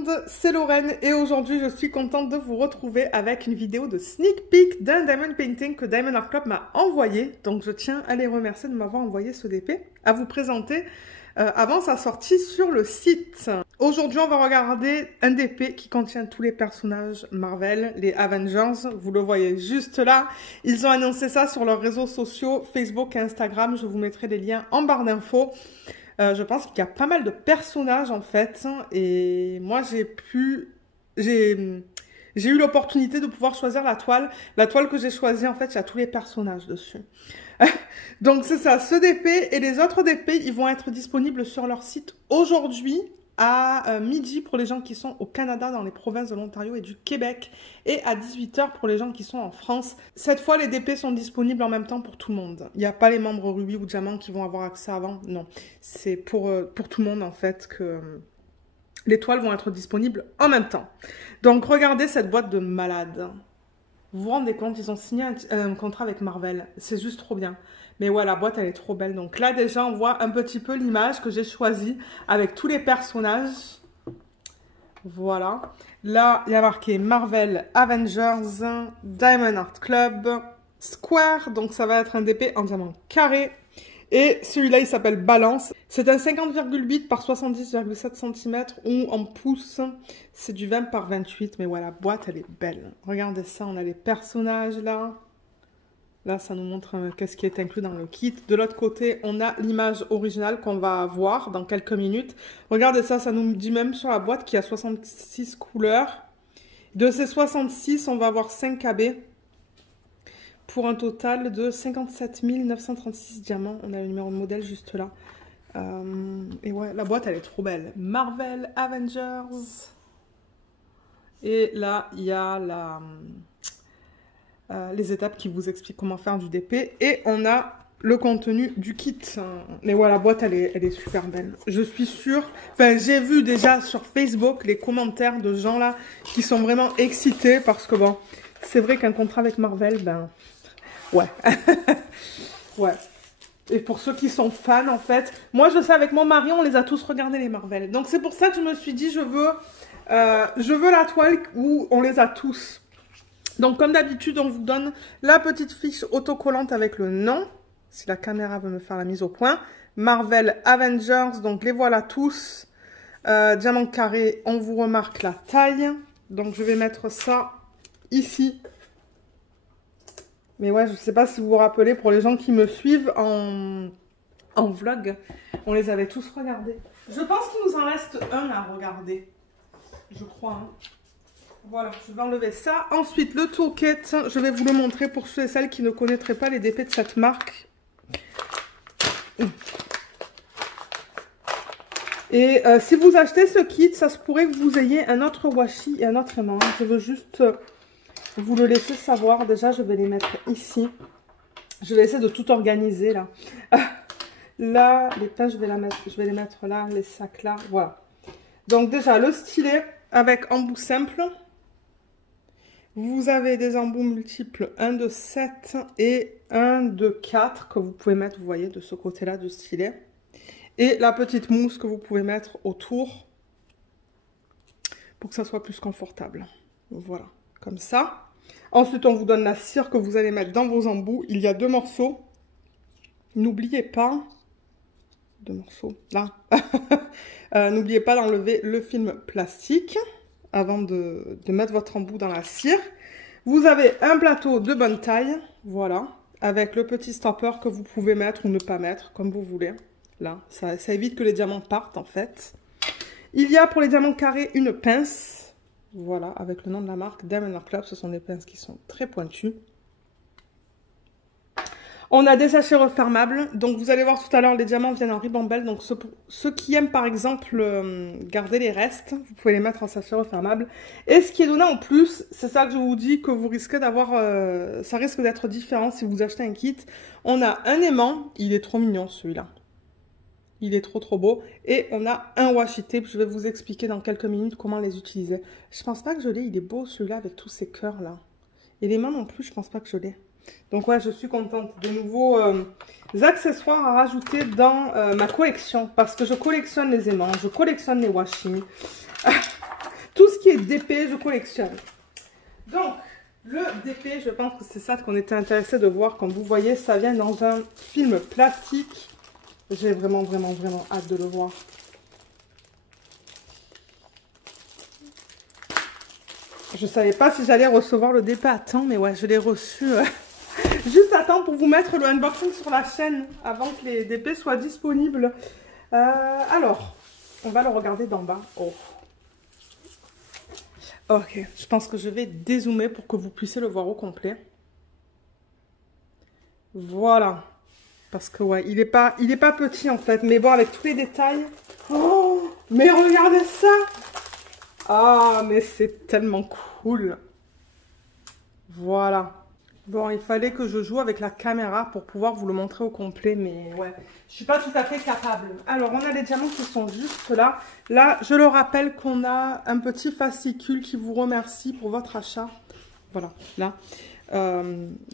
monde, c'est Lorraine et aujourd'hui je suis contente de vous retrouver avec une vidéo de sneak peek d'un diamond painting que Diamond Art Club m'a envoyé. Donc je tiens à les remercier de m'avoir envoyé ce DP à vous présenter avant sa sortie sur le site. Aujourd'hui on va regarder un DP qui contient tous les personnages Marvel, les Avengers, vous le voyez juste là. Ils ont annoncé ça sur leurs réseaux sociaux, Facebook et Instagram, je vous mettrai les liens en barre d'infos. Je pense qu'il y a pas mal de personnages en fait et moi j'ai eu l'opportunité de pouvoir choisir la toile. La toile que j'ai choisie en fait il y a tous les personnages dessus. Donc c'est ça, ce DP et les autres DP ils vont être disponibles sur leur site aujourd'hui à midi pour les gens qui sont au Canada, dans les provinces de l'Ontario et du Québec, et à 18 h pour les gens qui sont en France. Cette fois, les DP sont disponibles en même temps pour tout le monde. Il n'y a pas les membres Ruby ou Diamant qui vont avoir accès avant, non. C'est pour tout le monde, en fait, que les toiles vont être disponibles en même temps. Donc, regardez cette boîte de malade. Vous vous rendez compte, ils ont signé un contrat avec Marvel. C'est juste trop bien. Mais ouais, la boîte, elle est trop belle. Donc là, déjà, on voit un petit peu l'image que j'ai choisie avec tous les personnages. Voilà. Là, il y a marqué Marvel, Avengers, Diamond Art Club, Square. Donc ça va être un DP en diamant carré. Et celui-là, il s'appelle Balance. C'est un 50,8 par 70,7 cm ou en pouces, c'est du 20 par 28. Mais ouais, la boîte, elle est belle. Regardez ça, on a les personnages là. Là, ça nous montre qu'est-ce qui est inclus dans le kit. De l'autre côté, on a l'image originale qu'on va voir dans quelques minutes. Regardez ça, ça nous dit même sur la boîte qu'il y a 66 couleurs. De ces 66, on va avoir 5 KB pour un total de 57 936 diamants. On a le numéro de modèle juste là. Et ouais, la boîte, elle est trop belle. Marvel, Avengers. Et là, il y a les étapes qui vous expliquent comment faire du DP. Et on a le contenu du kit. Mais voilà, la boîte, elle est super belle. Je suis sûre... Enfin, j'ai vu déjà sur Facebook les commentaires de gens là qui sont vraiment excités parce que bon, c'est vrai qu'un contrat avec Marvel, ben... Ouais. Ouais. Et pour ceux qui sont fans, en fait... Moi, je sais, avec mon mari, on les a tous regardés, les Marvel. Donc, c'est pour ça que je me suis dit, je veux la toile où on les a tous. Donc, comme d'habitude, on vous donne la petite fiche autocollante avec le nom. Si la caméra veut me faire la mise au point. Marvel Avengers, donc les voilà tous. Diamant carré, on vous remarque la taille. Donc, je vais mettre ça ici. Mais ouais, je ne sais pas si vous vous rappelez, pour les gens qui me suivent en vlog, on les avait tous regardés. Je pense qu'il nous en reste un à regarder. Je crois, hein. Voilà, je vais enlever ça. Ensuite, le toolkit, je vais vous le montrer pour ceux et celles qui ne connaîtraient pas les DP de cette marque. Et si vous achetez ce kit, ça se pourrait que vous ayez un autre washi et un autre aimant. Je veux juste vous le laisser savoir. Déjà, je vais les mettre ici. Je vais essayer de tout organiser là. Là, les pinces, je vais les mettre là, les sacs là. Voilà. Donc déjà, le stylet avec embout simple. Vous avez des embouts multiples, un de 7 et un de 4 que vous pouvez mettre, vous voyez, de ce côté-là du stylet. Et la petite mousse que vous pouvez mettre autour pour que ça soit plus confortable. Voilà, comme ça. Ensuite, on vous donne la cire que vous allez mettre dans vos embouts. Il y a 2 morceaux. N'oubliez pas... 2 morceaux, là. N'oubliez pas d'enlever le film plastique avant de mettre votre embout dans la cire. Vous avez un plateau de bonne taille, voilà, avec le petit stopper que vous pouvez mettre ou ne pas mettre, comme vous voulez. Là, ça évite que les diamants partent, en fait. Il y a pour les diamants carrés une pince, voilà, avec le nom de la marque Diamond Art Club. Ce sont des pinces qui sont très pointues. On a des sachets refermables, donc vous allez voir tout à l'heure, les diamants viennent en ribambelle, donc ceux qui aiment par exemple garder les restes, vous pouvez les mettre en sachet refermable. Et ce qui est donné en plus, c'est ça que je vous dis que vous risquez d'avoir, ça risque d'être différent si vous achetez un kit. On a un aimant, il est trop mignon celui-là, il est trop beau, et on a un washi tape, je vais vous expliquer dans quelques minutes comment les utiliser. Je pense pas que je l'ai, il est beau celui-là avec tous ces cœurs là. Et les mains non plus, je pense pas que je l'ai. Donc ouais, je suis contente. De nouveaux accessoires à rajouter dans ma collection. Parce que je collectionne les aimants, je collectionne les washi. tout ce qui est DP, je collectionne. Donc, le DP, je pense que c'est ça qu'on était intéressé de voir. Comme vous voyez, ça vient dans un film plastique. J'ai vraiment hâte de le voir. Je savais pas si j'allais recevoir le DP à temps, mais ouais, je l'ai reçu juste à temps pour vous mettre le unboxing sur la chaîne avant que les DP soient disponibles. Alors, on va le regarder d'en bas. Oh. Ok, je pense que je vais dézoomer pour que vous puissiez le voir au complet. Voilà. Parce que ouais, il est pas petit en fait, mais bon, avec tous les détails. Oh, mais regardez ça! Ah, mais c'est tellement cool. Voilà. Bon, il fallait que je joue avec la caméra pour pouvoir vous le montrer au complet, mais ouais, je suis pas tout à fait capable. Alors, on a les diamants qui sont juste là. Là, je le rappelle qu'on a un petit fascicule qui vous remercie pour votre achat. Voilà, là.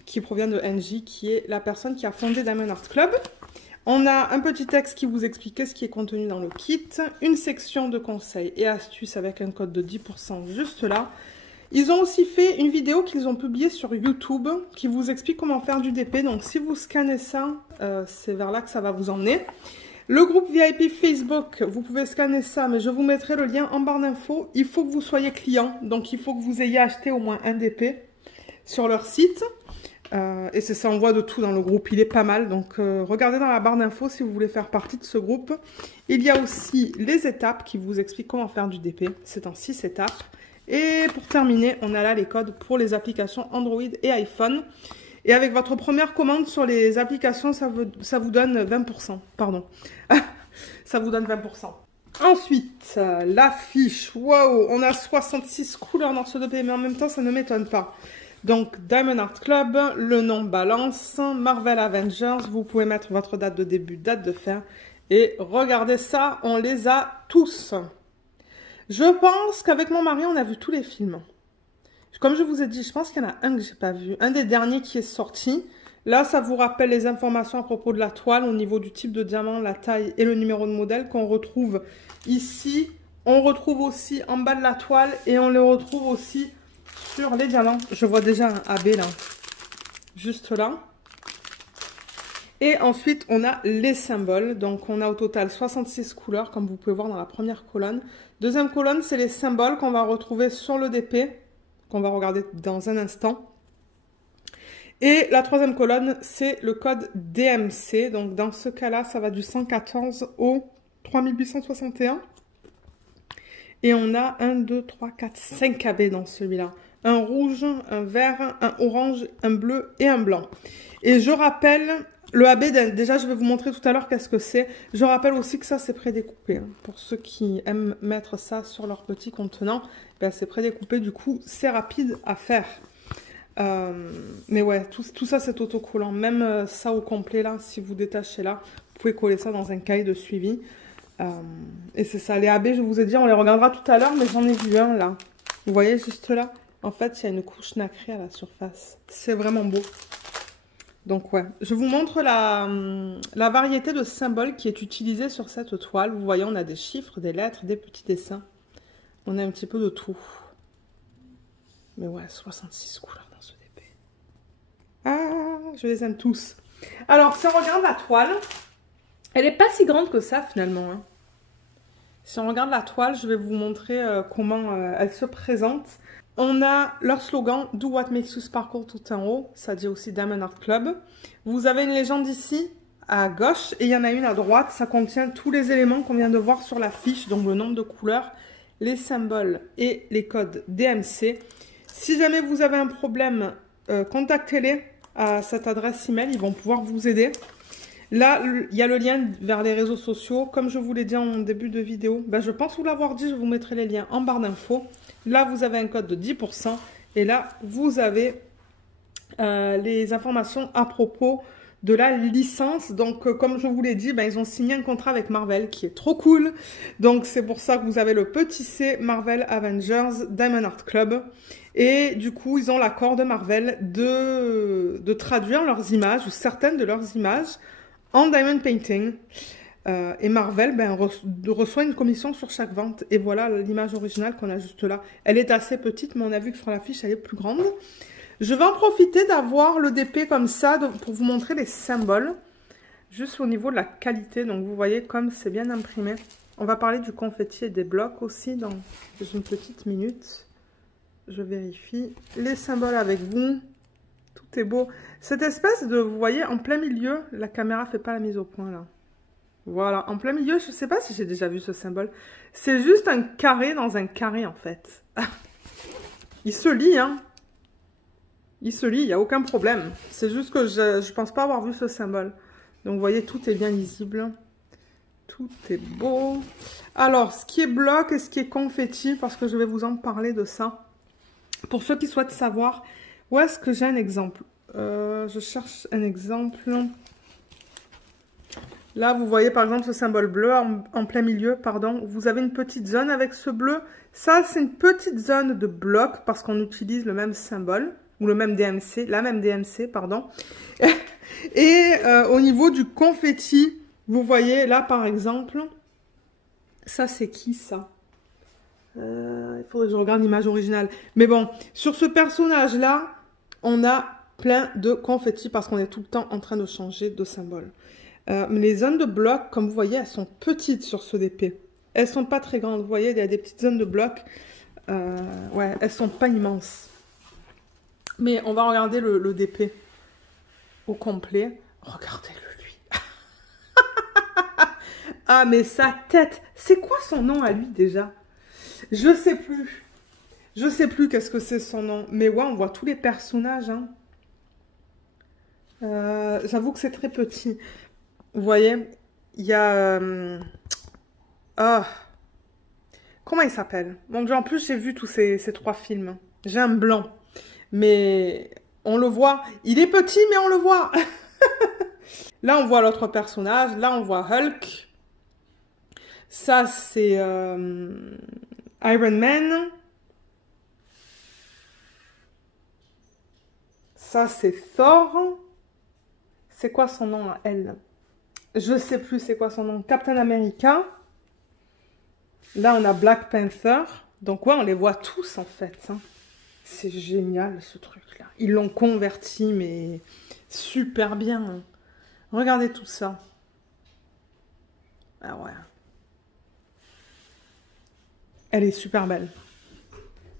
Qui provient de NJ, qui est la personne qui a fondé Diamond Art Club. On a un petit texte qui vous explique ce qui est contenu dans le kit, une section de conseils et astuces avec un code de 10% juste là. Ils ont aussi fait une vidéo qu'ils ont publiée sur YouTube qui vous explique comment faire du DP. Donc si vous scannez ça, c'est vers là que ça va vous emmener. Le groupe VIP Facebook, vous pouvez scanner ça, mais je vous mettrai le lien en barre d'infos. Il faut que vous soyez client, donc il faut que vous ayez acheté au moins un DP sur leur site. Et c'est ça, on voit de tout dans le groupe, il est pas mal. Donc regardez dans la barre d'infos si vous voulez faire partie de ce groupe. Il y a aussi les étapes qui vous expliquent comment faire du DP. C'est en 6 étapes. Et pour terminer, on a là les codes pour les applications Android et iPhone. Et avec votre première commande sur les applications, ça vous donne 20%. Pardon. Ça vous donne 20%. Ensuite, l'affiche. Waouh, on a 66 couleurs dans ce DP, mais en même temps, ça ne m'étonne pas. Donc, Diamond Art Club, le nom balance, Marvel Avengers, vous pouvez mettre votre date de début, date de fin. Et regardez ça, on les a tous. Je pense qu'avec mon mari, on a vu tous les films. Comme je vous ai dit, je pense qu'il y en a un que j'ai pas vu. Un des derniers qui est sorti. Là, ça vous rappelle les informations à propos de la toile au niveau du type de diamant, la taille et le numéro de modèle qu'on retrouve ici. On retrouve aussi en bas de la toile et on les retrouve aussi sur les diamants. Je vois déjà un AB là, juste là. Et ensuite, on a les symboles. Donc, on a au total 66 couleurs, comme vous pouvez voir dans la première colonne. Deuxième colonne, c'est les symboles qu'on va retrouver sur le DP, qu'on va regarder dans un instant. Et la troisième colonne, c'est le code DMC. Donc, dans ce cas-là, ça va du 114 au 3861. Et on a 1, 2, 3, 4, 5 AB dans celui-là. Un rouge, un vert, un orange, un bleu et un blanc. Et je rappelle, le AB, déjà je vais vous montrer tout à l'heure qu'est-ce que c'est. Je rappelle aussi que ça c'est prédécoupé. Hein. Pour ceux qui aiment mettre ça sur leur petit contenant, ben, c'est prédécoupé, du coup c'est rapide à faire. Mais ouais, tout ça c'est autocollant. Même ça au complet là, si vous détachez là, vous pouvez coller ça dans un cahier de suivi. Et c'est ça, les AB, je vous ai dit, on les regardera tout à l'heure, mais j'en ai vu un là. Vous voyez juste là? En fait, il y a une couche nacrée à la surface. C'est vraiment beau. Donc ouais, je vous montre la variété de symboles qui est utilisée sur cette toile. Vous voyez, on a des chiffres, des lettres, des petits dessins. On a un petit peu de tout. Mais ouais, 66 couleurs dans ce DP. Ah, je les aime tous. Alors, si on regarde la toile, elle n'est pas si grande que ça finalement. Hein. Si on regarde la toile, je vais vous montrer comment elle se présente. On a leur slogan « Do what makes you sparkle » tout en haut. Ça dit aussi Diamond Art Club. Vous avez une légende ici à gauche et il y en a une à droite. Ça contient tous les éléments qu'on vient de voir sur la fiche. Donc le nombre de couleurs, les symboles et les codes DMC. Si jamais vous avez un problème, contactez-les à cette adresse email. Ils vont pouvoir vous aider. Là, il y a le lien vers les réseaux sociaux. Comme je vous l'ai dit en début de vidéo, ben, je pense vous l'avoir dit, je vous mettrai les liens en barre d'infos. Là, vous avez un code de 10%. Et là, vous avez les informations à propos de la licence. Donc, comme je vous l'ai dit, ben, ils ont signé un contrat avec Marvel qui est trop cool. Donc, c'est pour ça que vous avez le petit C Marvel Avengers Diamond Art Club. Et du coup, ils ont l'accord de Marvel de traduire leurs images ou certaines de leurs images en Diamond Painting. Et Marvel ben, reçoit une commission sur chaque vente. Et voilà l'image originale qu'on a juste là. Elle est assez petite, mais on a vu que sur l'affiche, elle est plus grande. Je vais en profiter d'avoir le DP comme ça pour vous montrer les symboles. Juste au niveau de la qualité. Donc, vous voyez comme c'est bien imprimé. On va parler du confetti et des blocs aussi dans une petite minute. Je vérifie les symboles avec vous. Tout est beau. Cette espèce de, vous voyez, en plein milieu, la caméra ne fait pas la mise au point là. Voilà, en plein milieu, je ne sais pas si j'ai déjà vu ce symbole. C'est juste un carré dans un carré, en fait. Il se lit, hein. Il se lit, il n'y a aucun problème. C'est juste que je ne pense pas avoir vu ce symbole. Donc, vous voyez, tout est bien lisible. Tout est beau. Alors, ce qui est bloc et ce qui est confetti, parce que je vais vous en parler de ça. Pour ceux qui souhaitent savoir, où est-ce que j'ai un exemple? Je cherche un exemple... Là, vous voyez par exemple ce symbole bleu en plein milieu, pardon. Vous avez une petite zone avec ce bleu. Ça, c'est une petite zone de bloc parce qu'on utilise le même symbole, ou le même DMC, la même DMC, pardon. Et au niveau du confetti, vous voyez là par exemple, ça c'est qui ça? Il faudrait que je regarde l'image originale. Mais bon, sur ce personnage-là, on a plein de confetti parce qu'on est tout le temps en train de changer de symbole. Mais les zones de bloc, comme vous voyez, elles sont petites sur ce DP. Elles sont pas très grandes. Vous voyez, il y a des petites zones de bloc. Ouais, elles sont pas immenses. Mais on va regarder le DP au complet. Regardez-le, lui. Ah, mais sa tête. C'est quoi son nom à lui, déjà? Je sais plus. Je sais plus qu'est-ce que c'est son nom. Mais ouais, on voit tous les personnages. Hein. J'avoue que c'est très petit. Vous voyez, il y a... comment il s'appelle? Donc, en plus, j'ai vu tous ces 3 films. J'ai un blanc. Mais on le voit. Il est petit, mais on le voit. Là, on voit l'autre personnage. Là, on voit Hulk. Ça, c'est Iron Man. Ça, c'est Thor. C'est quoi son nom à elle? Je sais plus c'est quoi son nom. Captain America. Là, on a Black Panther. Donc, ouais, on les voit tous, en fait. Hein. C'est génial, ce truc-là. Ils l'ont converti, mais super bien. Hein. Regardez tout ça. Ah ouais. Elle est super belle.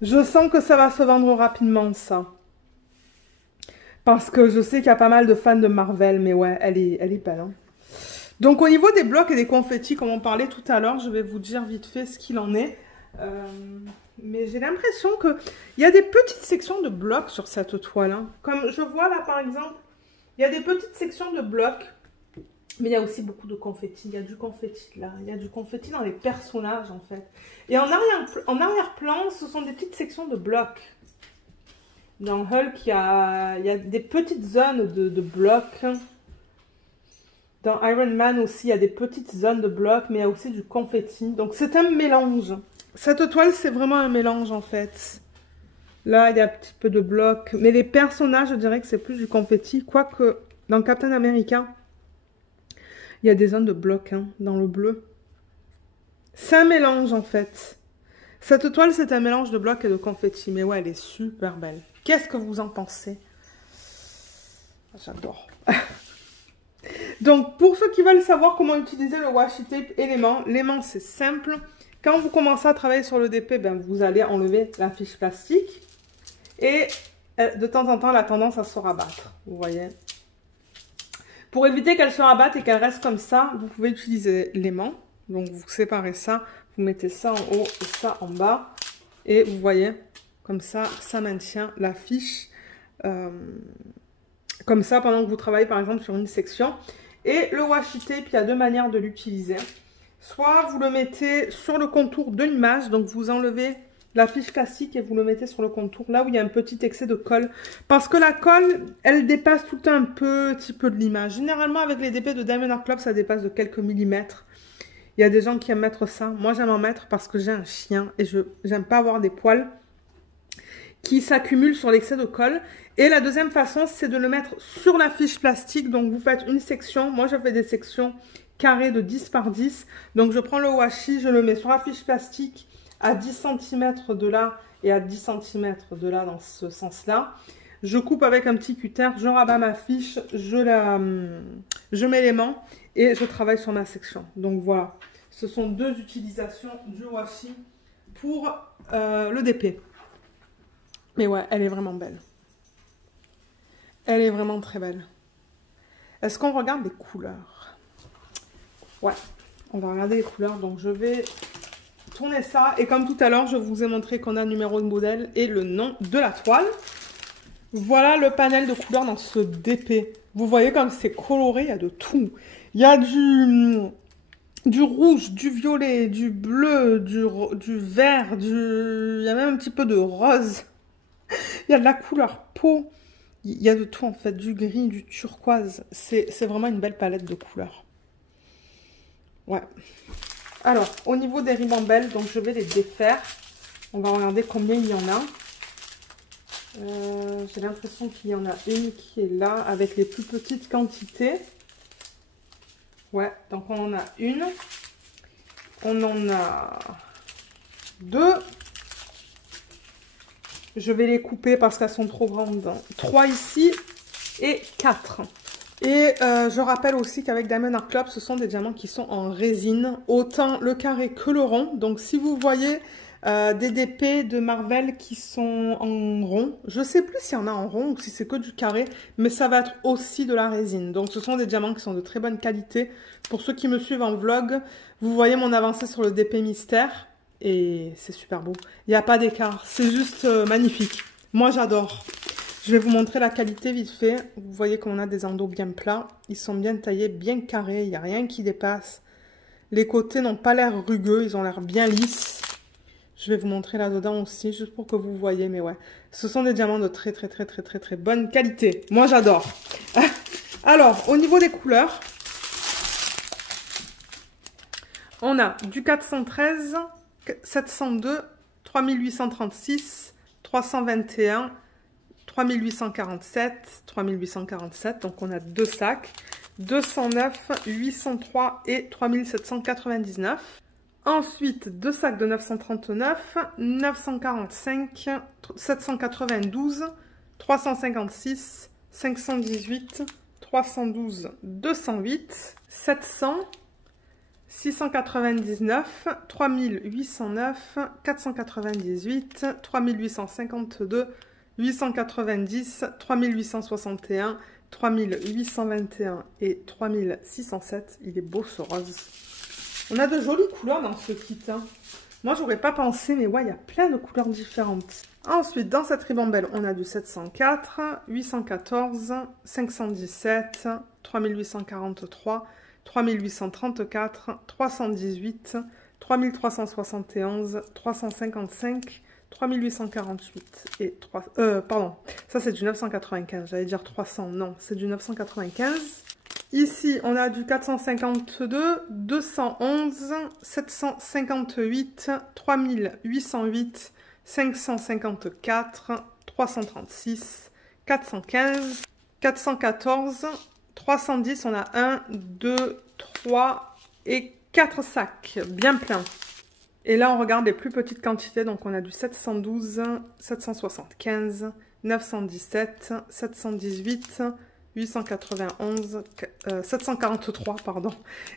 Je sens que ça va se vendre rapidement, ça. Parce que je sais qu'il y a pas mal de fans de Marvel, mais ouais, elle est belle. Hein. Donc, au niveau des blocs et des confettis, comme on parlait tout à l'heure, je vais vous dire vite fait ce qu'il en est. Mais j'ai l'impression qu'il y a des petites sections de blocs sur cette toile. Hein. Comme je vois là, par exemple, il y a des petites sections de blocs. Mais il y a aussi beaucoup de confettis. Il y a du confetti là. Il y a du confetti dans les personnages, en fait. Et en arrière-plan, ce sont des petites sections de blocs. Dans Hulk, il y a des petites zones de blocs. Dans Iron Man aussi, il y a des petites zones de blocs, mais il y a aussi du confetti. Donc, c'est un mélange. Cette toile, c'est vraiment un mélange, en fait. Là, il y a un petit peu de blocs. Mais les personnages, je dirais que c'est plus du confetti. Quoique, dans Captain America, il y a des zones de blocs, hein, dans le bleu. C'est un mélange, en fait. Cette toile, c'est un mélange de blocs et de confetti. Mais ouais, elle est super belle. Qu'est-ce que vous en pensez? J'adore. Donc, pour ceux qui veulent savoir comment utiliser le washi tape et l'aimant, c'est simple. Quand vous commencez à travailler sur le DP, ben, vous allez enlever la fiche plastique. Et de temps en temps, elle a tendance à se rabattre. Vous voyez? Pour éviter qu'elle se rabatte et qu'elle reste comme ça, vous pouvez utiliser l'aimant. Donc, vous séparez ça. Vous mettez ça en haut et ça en bas. Et vous voyez, comme ça, ça maintient la fiche. Comme ça, pendant que vous travaillez, par exemple, sur une section. Et le washi tape, il y a 2 manières de l'utiliser. Soit vous le mettez sur le contour de l'image. Donc, vous enlevez la fiche classique et vous le mettez sur le contour. Là où il y a un petit excès de colle. Parce que la colle, elle dépasse tout le temps un petit peu de l'image. Généralement, avec les DP de Diamond Art Club, ça dépasse de quelques millimètres. Il y a des gens qui aiment mettre ça. Moi, j'aime en mettre parce que j'ai un chien. Et je n'aime pas avoir des poils qui s'accumulent sur l'excès de colle. Et la deuxième façon, c'est de le mettre sur la fiche plastique. Donc, vous faites une section. Moi, je fais des sections carré de 10 par 10. Donc je prends le washi, je le mets sur la fiche plastique à 10 cm de là et à 10 cm de là dans ce sens-là. Je coupe avec un petit cutter, je rabats ma fiche, je mets l'aimant et je travaille sur ma section. Donc voilà, ce sont deux utilisations du washi pour le DP. Mais ouais, elle est vraiment belle. Elle est vraiment très belle. Est-ce qu'on regarde les couleurs? Ouais, on va regarder les couleurs. Donc je vais tourner ça. Et comme tout à l'heure, je vous ai montré qu'on a le numéro de modèle et le nom de la toile. Voilà le panel de couleurs dans ce DP. Vous voyez comme c'est coloré, il y a de tout. Il y a du rouge, du violet, du bleu, du vert, il y a même un petit peu de rose. Il y a de la couleur peau. Il y a de tout en fait, du gris, du turquoise. C'est vraiment une belle palette de couleurs. Ouais. Alors, au niveau des ribambelles, donc je vais les défaire. On va regarder combien il y en a. J'ai l'impression qu'il y en a une qui est là avec les plus petites quantités. Ouais, donc on en a une. On en a deux. Je vais les couper parce qu'elles sont trop grandes. 3 ici et 4. Et je rappelle aussi qu'avec Diamond Art Club, ce sont des diamants qui sont en résine, autant le carré que le rond. Donc si vous voyez des DP de Marvel qui sont en rond, je ne sais plus s'il y en a en rond ou si c'est que du carré, mais ça va être aussi de la résine. Donc ce sont des diamants qui sont de très bonne qualité. Pour ceux qui me suivent en vlog, vous voyez mon avancée sur le DP Mystère. Et c'est super beau. Il n'y a pas d'écart. C'est juste magnifique. Moi, j'adore. Je vais vous montrer la qualité vite fait. Vous voyez qu'on a des endos bien plats. Ils sont bien taillés, bien carrés. Il n'y a rien qui dépasse. Les côtés n'ont pas l'air rugueux. Ils ont l'air bien lisses. Je vais vous montrer là-dedans aussi, juste pour que vous voyez. Mais ouais, ce sont des diamants de très bonne qualité. Moi, j'adore. Alors, au niveau des couleurs, on a du 413... 702, 3836, 321, 3847, 3847, donc on a deux sacs, 209, 803 et 3799. Ensuite, deux sacs de 939, 945, 792, 356, 518, 312, 208, 700, 699, 3809, 498, 3852, 890, 3861, 3821 et 3607. Il est beau ce rose. On a de jolies couleurs dans ce kit. Hein. Moi, j'aurais pas pensé, mais ouais, il y a plein de couleurs différentes. Ensuite, dans cette ribambelle, on a du 704, 814, 517, 3843, 3834, 318, 3371, 355, 3848 et 3... pardon, ça c'est du 995, j'allais dire 300, non, c'est du 995. Ici, on a du 452, 211, 758, 3808, 554, 336, 415, 414... 310, on a 1, 2, 3 et 4 sacs, bien pleins. Et là, on regarde les plus petites quantités. Donc, on a du 712, 775, 917, 718, 891, 743, pardon,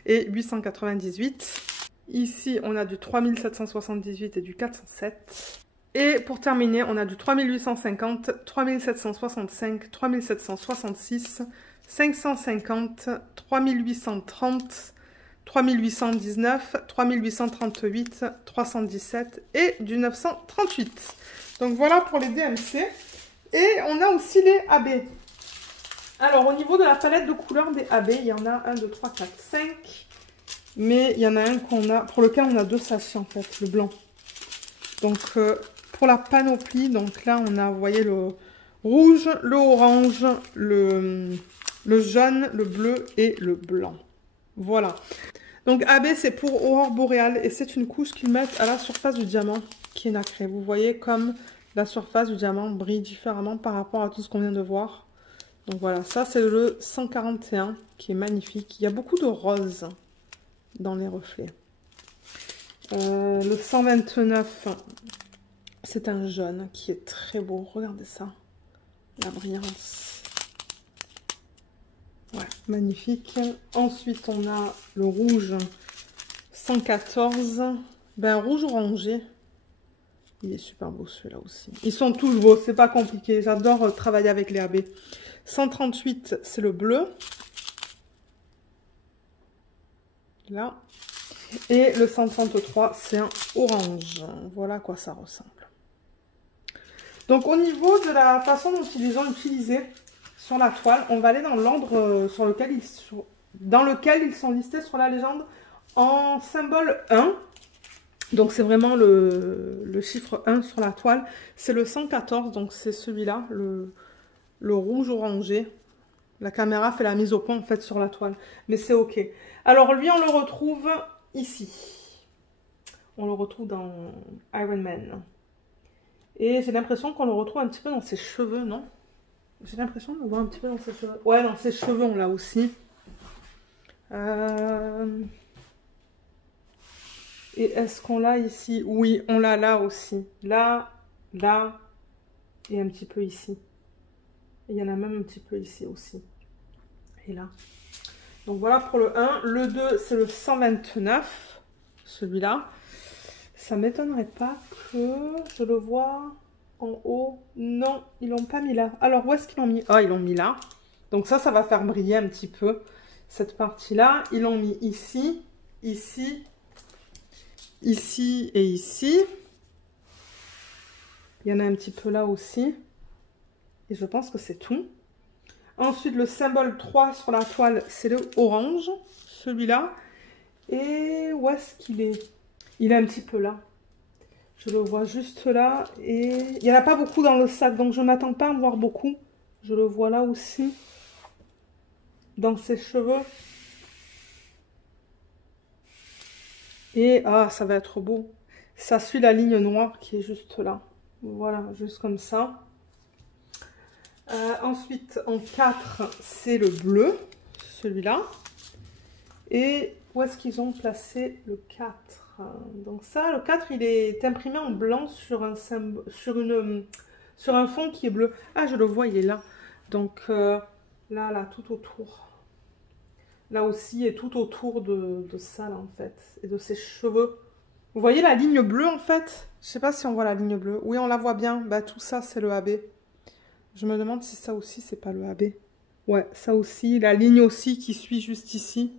et 898. Ici, on a du 3778 et du 407. Et pour terminer, on a du 3850, 3765, 3766, 550, 3830, 3819, 3838, 317 et du 938. Donc voilà pour les DMC. Et on a aussi les AB. Alors au niveau de la palette de couleurs des AB, il y en a 1, 2, 3, 4, 5. Mais il y en a un pour lequel on a deux sachets en fait, le blanc. Donc pour la panoplie, donc là on a, vous voyez, le rouge, le orange, le jaune, le bleu et le blanc. Voilà. Donc AB, c'est pour Aurore Boréale et c'est une couche qu'ils mettent à la surface du diamant qui est nacré. Vous voyez comme la surface du diamant brille différemment par rapport à tout ce qu'on vient de voir. Donc voilà, ça c'est le 141 qui est magnifique. Il y a beaucoup de roses. dans les reflets. Le 129, c'est un jaune qui est très beau. Regardez ça, la brillance. Ouais, magnifique. Ensuite, on a le rouge 114, ben rouge orangé. Il est super beau celui-là aussi. Ils sont tous beaux, c'est pas compliqué. J'adore travailler avec les AB. 138, c'est le bleu. Là. Et le 133, c'est un orange. Voilà à quoi ça ressemble. Donc au niveau de la façon dont ils les ont utilisés sur la toile, on va aller dans l'ordre dans lequel ils sont listés sur la légende en symbole 1. Donc c'est vraiment le chiffre 1 sur la toile. C'est le 114, donc c'est celui-là, le rouge orangé. La caméra fait la mise au point en fait sur la toile, mais c'est ok. Alors lui, on le retrouve ici. On le retrouve dans Iron Man. Et j'ai l'impression qu'on le retrouve un petit peu dans ses cheveux, non? J'ai l'impression de le voir un petit peu dans ses cheveux. Ouais, dans ses cheveux, on l'a aussi. Et est-ce qu'on l'a ici? Oui, on l'a là aussi. Là, là, et un petit peu ici. Et il y en a même un petit peu ici aussi. Et là. Donc voilà pour le 1. Le 2, c'est le 129. Celui-là. Ça ne m'étonnerait pas que je le vois en haut. Non, ils l'ont pas mis là. Alors, où est-ce qu'ils l'ont mis? Ah, ils l'ont mis là. Donc ça va faire briller un petit peu cette partie-là. Ils l'ont mis ici, ici, ici et ici. Il y en a un petit peu là aussi. Et je pense que c'est tout. Ensuite, le symbole 3 sur la toile, c'est le orange. Celui-là. Et où est-ce qu'il est? Il est un petit peu là. Je le vois juste là. Et il n'y en a pas beaucoup dans le sac. Donc, je ne m'attends pas à en voir beaucoup. Je le vois là aussi. Dans ses cheveux. Et ah, ça va être beau. Ça suit la ligne noire qui est juste là. Voilà, juste comme ça. Ensuite, en 4, c'est le bleu. Celui-là. Et où est-ce qu'ils ont placé le 4? Donc ça, le 4, il est imprimé en blanc sur un fond qui est bleu. Ah, je le vois, il est là. Donc là, tout autour. Là aussi, et tout autour de ça, là, en fait. Et de ses cheveux. Vous voyez la ligne bleue, en fait? Je sais pas si on voit la ligne bleue. Oui, on la voit bien. Bah, tout ça, c'est le AB. Je me demande si ça aussi, c'est pas le AB. Ouais, ça aussi. La ligne aussi qui suit juste ici.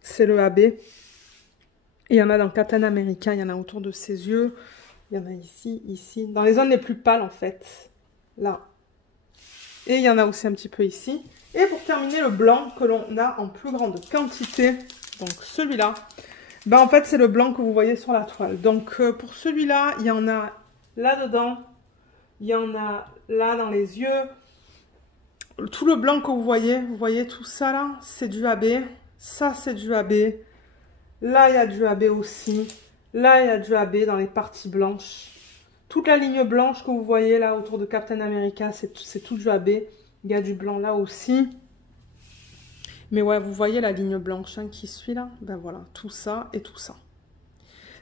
C'est le AB. Et il y en a dans Captain America, il y en a autour de ses yeux. Il y en a ici, ici. Dans les zones les plus pâles, en fait. Là. Et il y en a aussi un petit peu ici. Et pour terminer, le blanc que l'on a en plus grande quantité. Donc celui-là. Ben, en fait, c'est le blanc que vous voyez sur la toile. Donc pour celui-là, il y en a là-dedans. Il y en a là dans les yeux. Tout le blanc que vous voyez tout ça là, c'est du AB. Ça, c'est du AB. Là, il y a du AB aussi. Là, il y a du AB dans les parties blanches. Toute la ligne blanche que vous voyez là autour de Captain America, c'est tout du AB. Il y a du blanc là aussi. Mais ouais, vous voyez la ligne blanche hein, qui suit là? Ben voilà, tout ça et tout ça.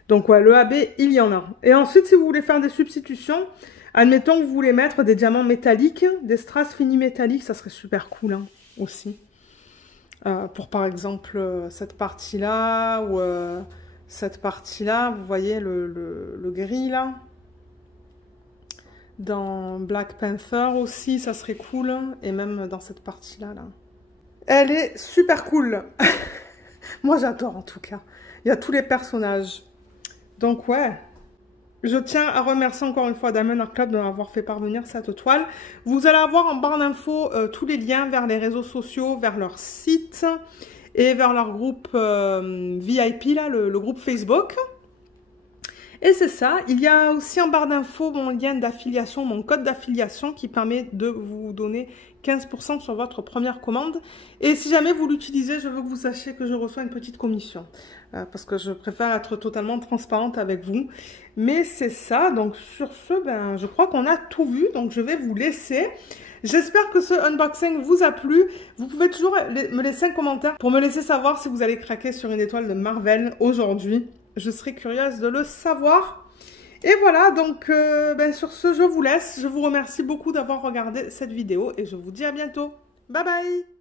Donc ouais, le AB, il y en a. Et ensuite, si vous voulez faire des substitutions, admettons que vous voulez mettre des diamants métalliques, des strass finis métalliques, ça serait super cool hein, aussi. Pour par exemple cette partie-là ou cette partie-là, vous voyez le gris là. Dans Black Panther aussi, ça serait cool. Et même dans cette partie-là. Là. Elle est super cool. Moi, j'adore en tout cas. Il y a tous les personnages. Donc ouais. Je tiens à remercier encore une fois Diamond Art Club de m'avoir fait parvenir cette toile. Vous allez avoir en barre d'infos tous les liens vers les réseaux sociaux, vers leur site et vers leur groupe VIP, là, le groupe Facebook. Et c'est ça. Il y a aussi en barre d'infos mon lien d'affiliation, mon code d'affiliation qui permet de vous donner 15% sur votre première commande. Et si jamais vous l'utilisez, je veux que vous sachiez que je reçois une petite commission. Parce que je préfère être totalement transparente avec vous. Mais c'est ça. Donc sur ce, ben, je crois qu'on a tout vu. Donc je vais vous laisser. J'espère que ce unboxing vous a plu. Vous pouvez toujours me laisser un commentaire pour me laisser savoir si vous allez craquer sur une étoile de Marvel aujourd'hui. Je serais curieuse de le savoir. Et voilà, donc sur ce, je vous laisse. Je vous remercie beaucoup d'avoir regardé cette vidéo et je vous dis à bientôt. Bye bye!